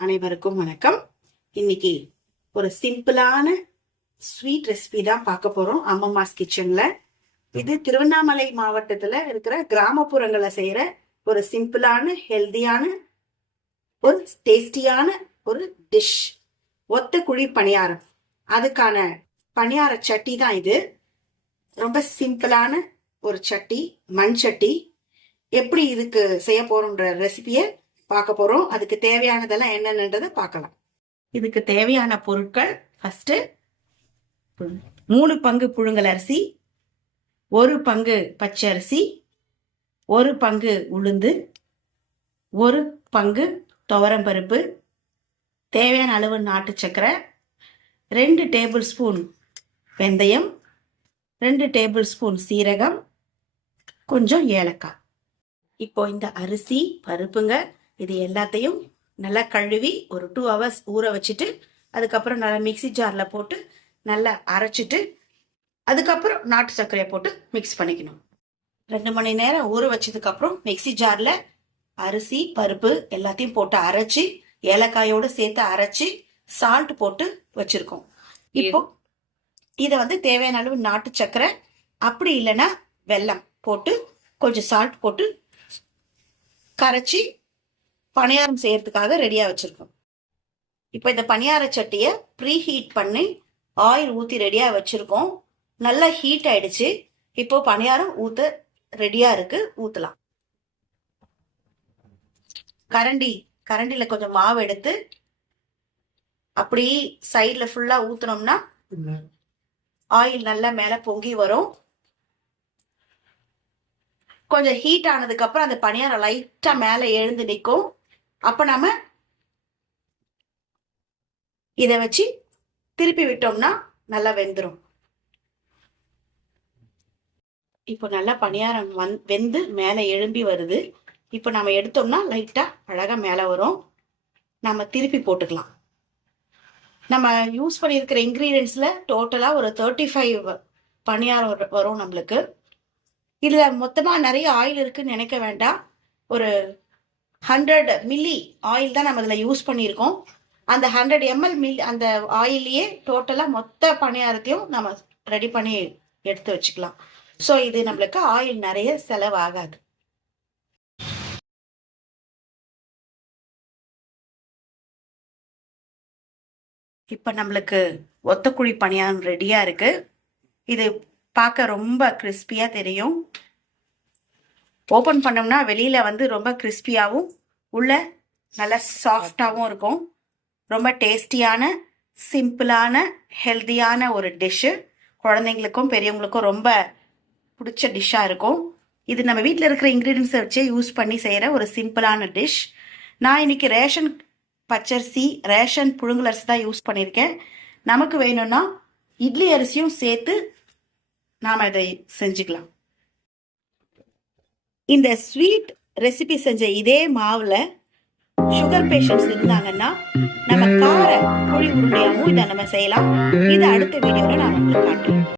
அனைவருக்கும் வணக்கம். இன்னைக்கு ஒரு சிம்பிளான ஸ்வீட் ரெசிபி தான் பார்க்க போறோம் அம்மம்மாஸ் கிச்சன்ல. இது திருவண்ணாமலை மாவட்டத்துல இருக்கிற கிராமப்புறங்களை செய்யற ஒரு சிம்பிளான ஹெல்தியான ஒரு டேஸ்டியான ஒரு டிஷ், ஒத்த குழி பணியாரம். அதுக்கான பணியார சட்டி தான் இது. ரொம்ப சிம்பிளான ஒரு சட்டி, மண் சட்டி. எப்படி இதுக்கு செய்ய போறோம்ன்ற ரெசிபியை பார்க்க போறோம். அதுக்கு தேவையானதெல்லாம் என்னென்னதை பார்க்கலாம். இதுக்கு தேவையான பொருட்கள், ஃபர்ஸ்ட் 3 பங்கு புழுங்கல் அரிசி, 1 பங்கு பச்சை அரிசி, 1 பங்கு உளுந்து, 1 பங்கு துவரம்பருப்பு, தேவையான அளவு நாட்டு சக்கரை, 2 டேபிள் ஸ்பூன் வெந்தயம், 2 டேபிள் ஸ்பூன் சீரகம், கொஞ்சம் ஏலக்காய். இப்போ இந்த அரிசி பருப்புங்க இது எல்லாத்தையும் நல்லா கழுவி ஒரு 2 hours ஊற வச்சுட்டு, அதுக்கப்புறம் நல்லா மிக்சி ஜாரில் போட்டு நல்லா அரைச்சிட்டு, அதுக்கப்புறம் நாட்டு சர்க்கரையை போட்டு மிக்ஸ் பண்ணிக்கணும். 2 மணி நேரம் ஊற வச்சதுக்கப்புறம் மிக்சி ஜாரில் அரிசி பருப்பு எல்லாத்தையும் போட்டு அரைச்சி, ஏலக்காயோடு சேர்த்து அரைச்சி சால்ட் போட்டு வச்சுருக்கோம். இப்போ இதை தேவையான அளவு நாட்டு சர்க்கரை, அப்படி இல்லைன்னா வெல்லம் போட்டு கொஞ்சம் சால்ட் போட்டு கரைச்சி பணியாரம் செய்யறதுக்காக ரெடியா வச்சிருக்கோம். இப்போ இந்த பணியார சட்டியை ப்ரீ ஹீட் பண்ணி ஆயில் ஊற்றி ரெடியா வச்சிருக்கோம். நல்லா ஹீட் ஆயிடுச்சு. இப்போ பணியாரம் ஊத்த ரெடியா இருக்கு, ஊத்தலாம். கரண்டில கொஞ்சம் மாவு எடுத்து அப்படி சைட்ல ஃபுல்லா ஊத்துனோம்னா ஆயில் நல்லா மேல பொங்கி வரும். கொஞ்சம் ஹீட் ஆனதுக்கு அப்புறம் அந்த பணியாரம் லைட்டா மேல எழுந்து நிற்கும். அப்ப நாம இதை வச்சு திருப்பி விட்டோம்னா நல்லா வெந்துடும். இப்போ நல்லா பணியாரம் வெந்து மேல எழும்பி வருது. இப்போ நம்ம எடுத்தோம்னா லைட்டா அழகா மேல வரும். நம்ம திருப்பி போட்டுக்கலாம். நம்ம யூஸ் பண்ணியிருக்கிற இன்கிரீடியன்ஸ்ல டோட்டலா ஒரு 35 பணியாரம் வரும் நம்மளுக்கு. இதுல மொத்தமா நிறைய ஆயில் இருக்குன்னு நினைக்க வேண்டாம். ஒரு 100 மில்லி ஆயில் தான் நம்ம இதில் யூஸ் பண்ணியிருக்கோம். அந்த 100 ml அந்த ஆயிலையே டோட்டலாக மொத்த பணியாரத்தையும் நம்ம ரெடி பண்ணி எடுத்து வச்சுக்கலாம். ஸோ இது நம்மளுக்கு ஆயில் நிறைய செலவாகாது. இப்போ நம்மளுக்கு ஒத்தக்குழி பணியாரம் ரெடியாக இருக்கு. இது பார்க்க ரொம்ப கிறிஸ்பியாக தெரியும். ஓப்பன் பண்ணோம்னா வெளியில் ரொம்ப கிறிஸ்பியாகவும் உள்ள நல்லா சாஃப்டாகவும் இருக்கும். ரொம்ப டேஸ்டியான சிம்பிளான ஹெல்தியான ஒரு டிஷ்ஷு. குழந்தைங்களுக்கும் பெரியவங்களுக்கும் ரொம்ப பிடிச்ச டிஷ்ஷாக இருக்கும். இது நம்ம வீட்டில் இருக்கிற இன்க்ரீடியன்ஸை வச்சே யூஸ் பண்ணி செய்கிற ஒரு சிம்பிளான டிஷ். நான் இன்னைக்கு ரேஷன் பச்சரிசி, ரேஷன் புழுங்கல் அரிசி தான் யூஸ் பண்ணியிருக்கேன். நமக்கு வேணும்னா இட்லி அரிசியும் சேர்த்து நாம் இதை செஞ்சுக்கலாம். இந்த ஸ்வீட் ரெசிபி செஞ்ச இதே மாவுல சுகர் பேஷண்ட்ஸ் இருந்தாங்கன்னா நம்ம கார குழி உருண்டையாகவும் இதை நம்ம செய்யலாம். இதை அடுத்த வீடியோல நான் உங்களுக்கு காட்டுறேன்.